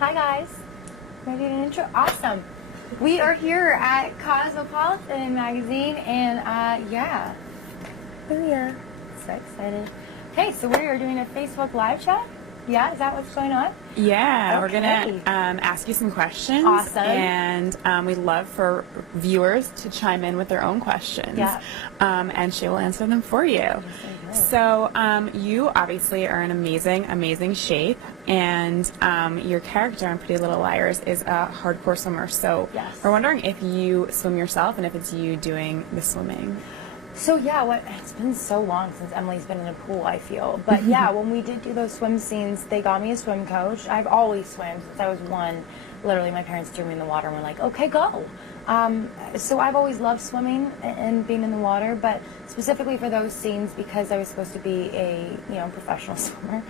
Hi guys. Ready to intro? Awesome. We are here at Cosmopolitan magazine, and yeah. Oh yeah. So excited. Okay, so we are doing a Facebook live chat. Yeah, is that what's going on? Yeah, we're Okay. going to ask you some questions. Awesome. And we'd love for viewers to chime in with their own questions. Yeah. And she will answer them for you. Yes, I will. So you obviously are in amazing shape. And your character on Pretty Little Liars is a hardcore swimmer. So Yes. we're wondering if you swim yourself and if it's you doing the swimming. So yeah, it's been so long since Emily's been in a pool, I feel. But yeah, when we did do those swim scenes, they got me a swim coach. I've always swam since I was one. Literally, my parents threw me in the water and were like, okay, go. So I've always loved swimming and being in the water, but specifically for those scenes, because I was supposed to be a professional swimmer,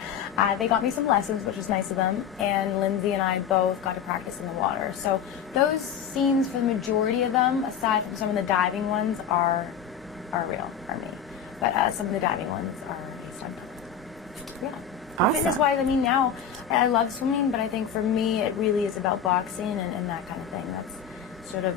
they got me some lessons, which was nice of them, and Lindsay and I both got to practice in the water. So those scenes, for the majority of them, aside from some of the diving ones, are real for me, but some of the diving ones are based on. Yeah. Awesome. Fitness-wise, I mean, now I love swimming, but I think for me it really is about boxing and that kind of thing. That's sort of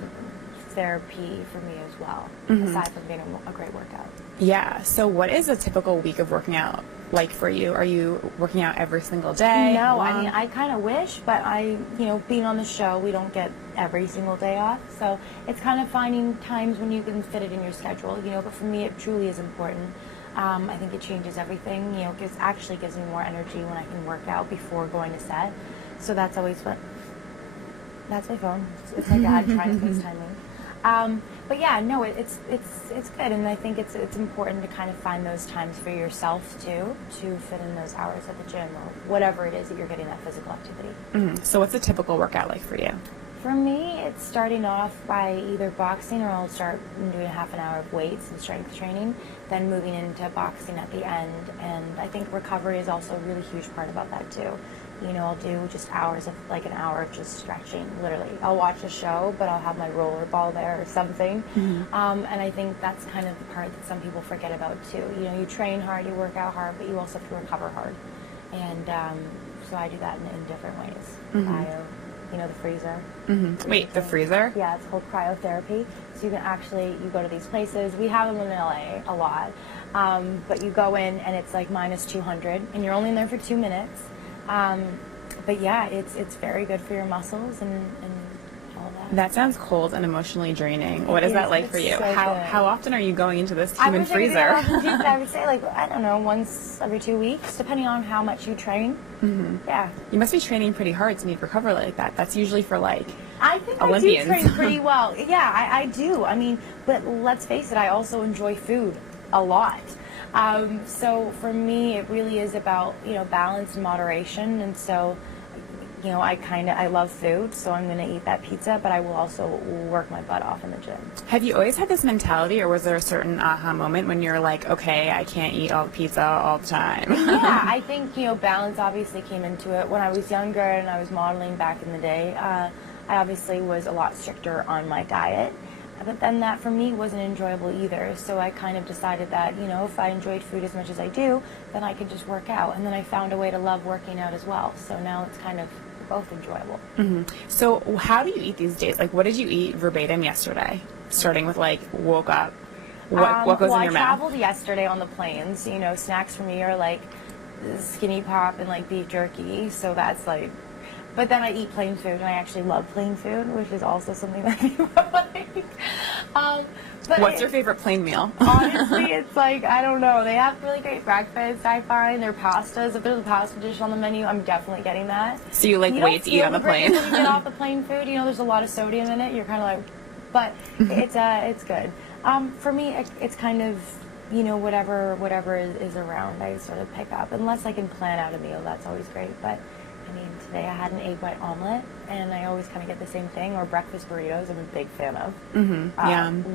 therapy for me as well, aside from being a great workout. Yeah. So what is a typical week of working out like for you? Are you working out every single day? No, I mean, I kind of wish, but being on the show, we don't get every single day off. So it's kind of finding times when you can fit it in your schedule, but for me, it truly is important. I think it changes everything, actually gives me more energy when I can work out before going to set. So that's always fun. That's my phone. It's my dad trying to FaceTime me. But yeah, no, it's good, and I think it's important to kind of find those times for yourself too, to fit in those hours at the gym or whatever it is that you're getting that physical activity. So what's a typical workout like for you? For me, it's starting off by either boxing, or I'll start doing a half an hour of weights and strength training, then moving into boxing at the end. And I think recovery is also a really huge part about that too. I'll do just hours of, like an hour of just stretching, literally. I'll watch a show, but I'll have my roller ball there or something. And I think that's kind of the part that some people forget about too. You train hard, you work out hard, but you also have to recover hard. And so I do that in different ways. Cryo, the freezer. Wait, the freezer? Yeah, it's called cryotherapy. So you can you go to these places. We have them in LA a lot. But you go in and it's like minus 200, and you're only in there for 2 minutes. But yeah, it's very good for your muscles and all that. That sounds cold and emotionally draining. What is that like for you? So How often are you going into this human freezer? I would say I don't know, once every 2 weeks, depending on how much you train. Yeah. You must be training pretty hard to need recover like that. That's usually for I think Olympians. I do train pretty well. Yeah, I do. I mean, but let's face it, I also enjoy food a lot. So for me, it really is about, balance and moderation. And so, I love food, so I'm going to eat that pizza, but I will also work my butt off in the gym. Have you always had this mentality, or was there a certain aha moment when you're like, okay, I can't eat all the pizza all the time? Yeah, I think, balance obviously came into it. When I was younger and I was modeling back in the day, I obviously was a lot stricter on my diet. But then that for me wasn't enjoyable either. So I kind of decided that, if I enjoyed food as much as I do, then I could just work out. And then I found a way to love working out as well. So now it's kind of both enjoyable. So how do you eat these days? Like, what did you eat verbatim yesterday? Starting with woke up. What goes in your mouth? I traveled yesterday on the planes. Snacks for me are Skinny Pop and beef jerky. So that's but then I eat plain food, and I actually love plain food, which is also something that people like. What's your favorite plain meal? Honestly, it's I don't know. They have really great breakfast, I find. Their pastas. If there's a pasta dish on the menu, I'm definitely getting that. So you wait to eat on the plane? When you get off the plane food, there's a lot of sodium in it. You're kind of but it's good. For me, it's kind of, whatever is around, I sort of pick up. Unless I can plan out a meal, that's always great. But today I had an egg white omelet, and I always kind of get the same thing, or breakfast burritos. I'm a big fan of.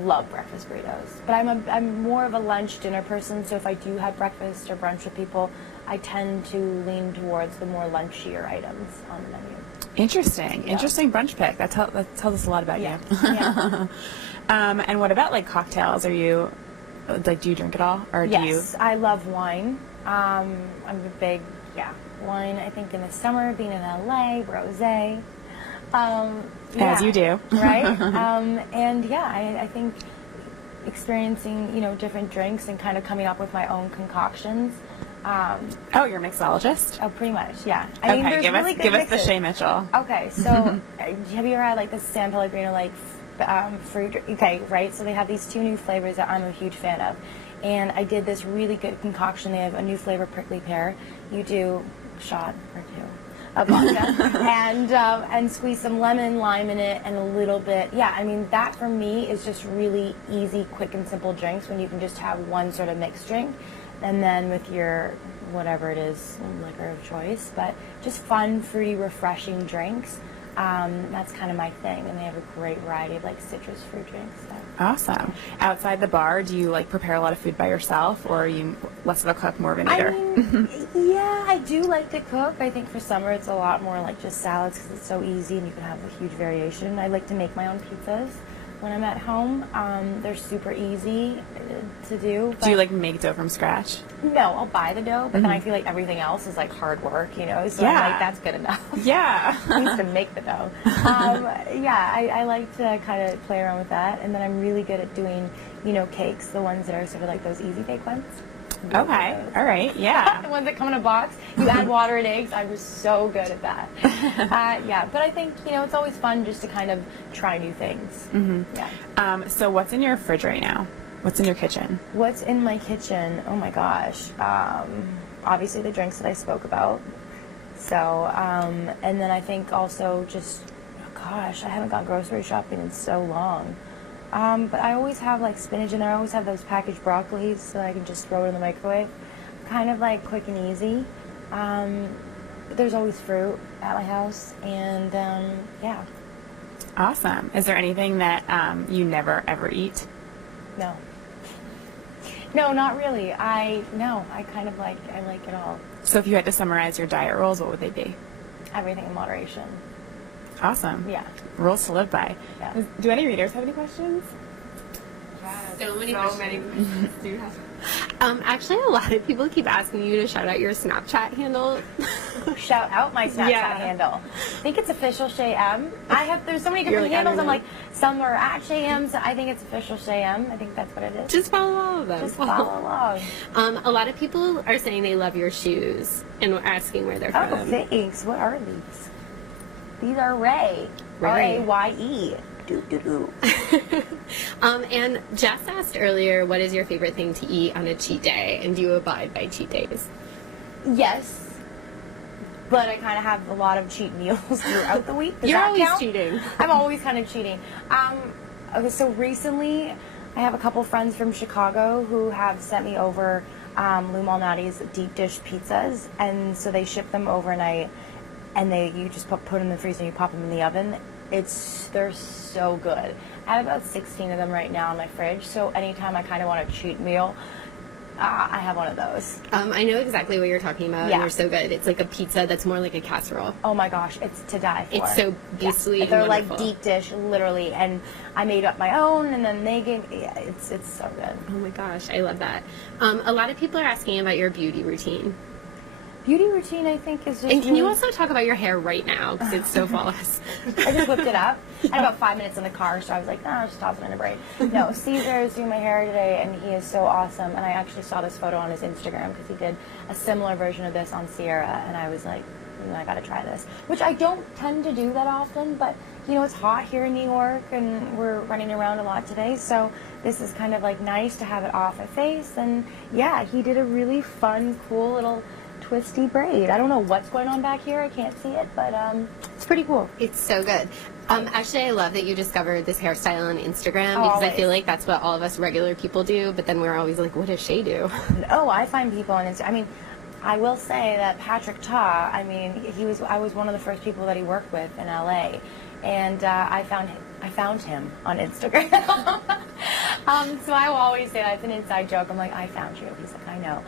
Love breakfast burritos. But I'm more of a lunch dinner person, so if I do have breakfast or brunch with people, I tend to lean towards the more lunchier items on the menu. Interesting. Yeah. Interesting brunch pick. That tells us a lot about you. Yeah. And what about cocktails? Are you do you drink at all, or do you? Yes, I love wine. I'm a big Yeah, wine. I think in the summer, being in LA, rosé. As you do. Right? And yeah, I think experiencing, different drinks and kind of coming up with my own concoctions. Oh, you're a mixologist? Oh, pretty much, yeah. Okay, give really us good give us the mixes. Shay Mitchell. Okay, so have you ever had like the San Pellegrino fruit? Okay, right. So they have these 2 new flavors that I'm a huge fan of, and I did this really good concoction. They have a new flavor, prickly pear. You do a shot or 2 of vodka and squeeze some lemon, lime in it, and a little bit. Yeah, I mean that for me is just really easy, quick, and simple drinks when you can just have one sort of mixed drink, and then with your whatever it is, liquor of choice. But just fun, fruity, refreshing drinks. That's kind of my thing, and they have a great variety of like citrus fruit drinks. So. Awesome. Outside the bar, do you like prepare a lot of food by yourself, or are you less of a cook, more of an eater? I mean, yeah, I do like to cook. I think for summer it's a lot more like just salads because it's so easy and you can have a huge variation. I like to make my own pizzas when I'm at home. They're super easy to do. Do you like make dough from scratch? No, I'll buy the dough, but then I feel like everything else is like hard work, So Yeah. I'm like, that's good enough. Yeah. I used to make the dough. I like to kind of play around with that, and then I'm really good at doing, cakes, the ones that are sort of like those easy bake ones. Okay. All right. Yeah. The ones that come in a box. You add water and eggs. I was so good at that. But I think, it's always fun just to kind of try new things. Mm-hmm. Yeah. So what's in your fridge right now? What's in your kitchen? What's in my kitchen? Oh my gosh. Obviously the drinks that I spoke about. So, and then I think also just, I haven't gone grocery shopping in so long. But I always have like spinach in there. I always have those packaged broccolis so I can just throw it in the microwave. Kind of like quick and easy. There's always fruit at my house, and yeah. Awesome. Is there anything that you never ever eat? No. No, not really. I kind of like it all. So if you had to summarize your diet rules, what would they be? Everything in moderation. Awesome. Yeah. Rules to live by. Yeah. Do any readers have any questions? So many questions. Do you have? Actually, a lot of people keep asking you to shout out your Snapchat handle. Shout out my Snapchat Yeah. handle. I think it's official Shay M. There's so many different You're like, I handles. don't I'm know. like, some are at Shay M, so I think it's official Shay M. I think that's what it is. Just follow all of them. Just follow along. A lot of people are saying they love your shoes and asking where they're Oh, from. thanks. What are these? These are Ray. Ray. Raye. Do. And Jess asked earlier, what is your favorite thing to eat on a cheat day? And do you abide by cheat days? Yes. But I kind of have a lot of cheat meals throughout the week. Does You're that always count? cheating. I'm always kind of cheating. Okay, so recently, I have a couple friends from Chicago who have sent me over Lou Malnati's deep dish pizzas, and so they ship them overnight, and you just put them in the freezer and you pop them in the oven. They're so good. I have about 16 of them right now in my fridge, so anytime I kind of want a cheat meal, I have one of those. I know exactly what you're talking about, Yeah. and they're so good. It's like a pizza that's more like a casserole. Oh my gosh, it's to die for. It's so beastly Yeah. and They're wonderful. like deep dish, literally, and I made up my own, and then they gave. Yeah, it's so good. Oh my gosh, I love that. A lot of people are asking about your beauty routine. Beauty routine, I think, is just. And can you really- also talk about your hair right now, because it's so flawless. I just whipped it up. I had about 5 minutes in the car, so I was like, I'll just toss it in a braid. No, Caesar is doing my hair today, and he is so awesome. And I actually saw this photo on his Instagram because he did a similar version of this on Sierra, and I was like, I got to try this. Which I don't tend to do that often, but it's hot here in New York, and we're running around a lot today, so this is kind of like nice to have it off my face. And yeah, he did a really fun, cool little twisty braid. I don't know what's going on back here. I can't see it, but it's pretty cool. It's so good. Actually, I love that you discovered this hairstyle on Instagram, because I Always. feel like that's what all of us regular people do, but then we're always like, what does Shay do? Oh, I find people on Instagram. I mean, I will say that Patrick Ta, I was one of the first people that he worked with in LA, and I found him on Instagram. So I will always say that's an inside joke. I'm like, I found you. He's like, I know.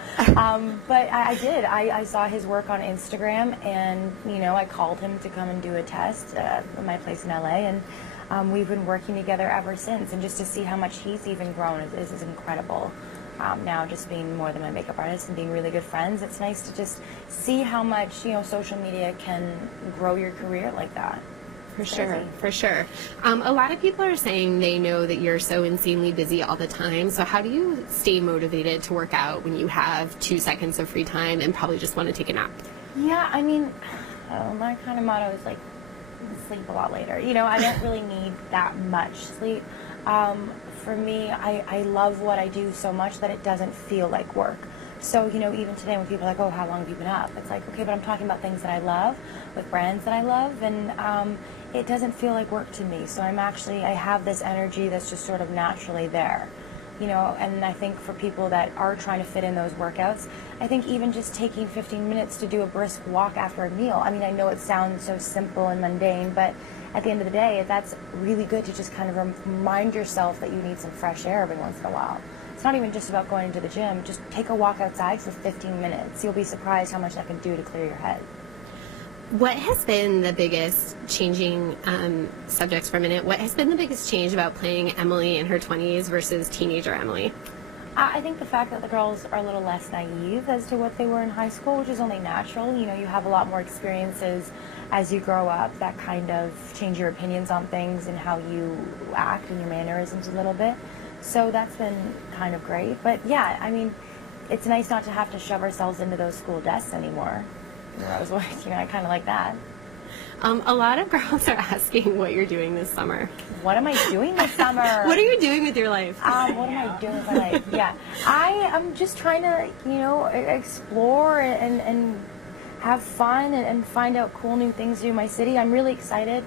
But I did. I saw his work on Instagram, and I called him to come and do a test at my place in LA, and we've been working together ever since. And just to see how much he's even grown is incredible. now, just being more than my makeup artist and being really good friends. It's nice to just see how much, social media can grow your career like that. For sure, for sure. A lot of people are saying they know that you're so insanely busy all the time. So how do you stay motivated to work out when you have 2 seconds of free time and probably just want to take a nap? Yeah, I mean, my kind of motto is like, sleep a lot later. I don't really need that much sleep. For me, I love what I do so much that it doesn't feel like work. So, even today when people are like, oh, how long have you been up? It's like, okay, but I'm talking about things that I love, with brands that I love, and it doesn't feel like work to me. So I have this energy that's just sort of naturally there. And I think for people that are trying to fit in those workouts, I think even just taking 15 minutes to do a brisk walk after a meal. I mean, I know it sounds so simple and mundane, but at the end of the day, that's really good to just kind of remind yourself that you need some fresh air every once in a while. It's not even just about going to the gym. Just take a walk outside for 15 minutes. You'll be surprised how much that can do to clear your head. What has been the biggest changing, subjects for a minute, what has been the biggest change about playing Emily in her 20s versus teenager Emily? I think the fact that the girls are a little less naive as to what they were in high school, which is only natural. You have a lot more experiences as you grow up that kind of change your opinions on things and how you act and your mannerisms a little bit. So that's been kind of great. But yeah, I mean, it's nice not to have to shove ourselves into those school desks anymore. I was like, I kind of like that. A lot of girls are asking what you're doing this summer. What am I doing this summer? What are you doing with your life? What am I doing with my life? Yeah, I am just trying to, explore and have fun and find out cool new things to do in my city. I'm really excited.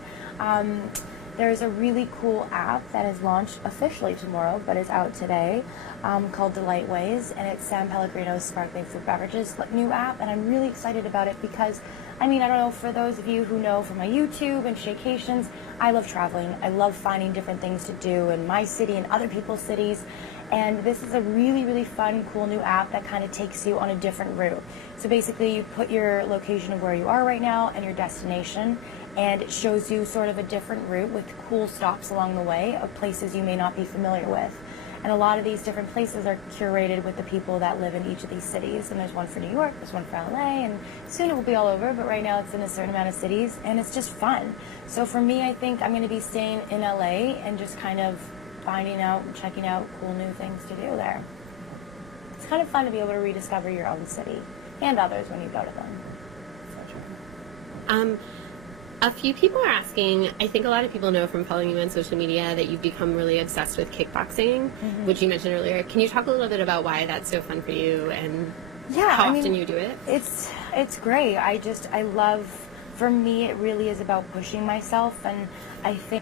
There's a really cool app that is launched officially tomorrow, but is out today, called Delight Ways, and it's San Pellegrino's sparkling fruit beverages new app, and I'm really excited about it because, I don't know, for those of you who know from my YouTube and Shaycations, I love traveling. I love finding different things to do in my city and other people's cities, and this is a really, really fun, cool new app that kind of takes you on a different route. So basically, you put your location of where you are right now and your destination, and it shows you sort of a different route with cool stops along the way of places you may not be familiar with. And a lot of these different places are curated with the people that live in each of these cities. And there's one for New York, there's one for LA, and soon it will be all over, but right now it's in a certain amount of cities, and it's just fun. So for me, I think I'm going to be staying in LA and just kind of finding out and checking out cool new things to do there. It's kind of fun to be able to rediscover your own city and others when you go to them. So true. A few people are asking, I think a lot of people know from following you on social media that you've become really obsessed with kickboxing, which you mentioned earlier. Can you talk a little bit about why that's so fun for you and how often you do it? It's great. I love, for me, it really is about pushing myself, and I think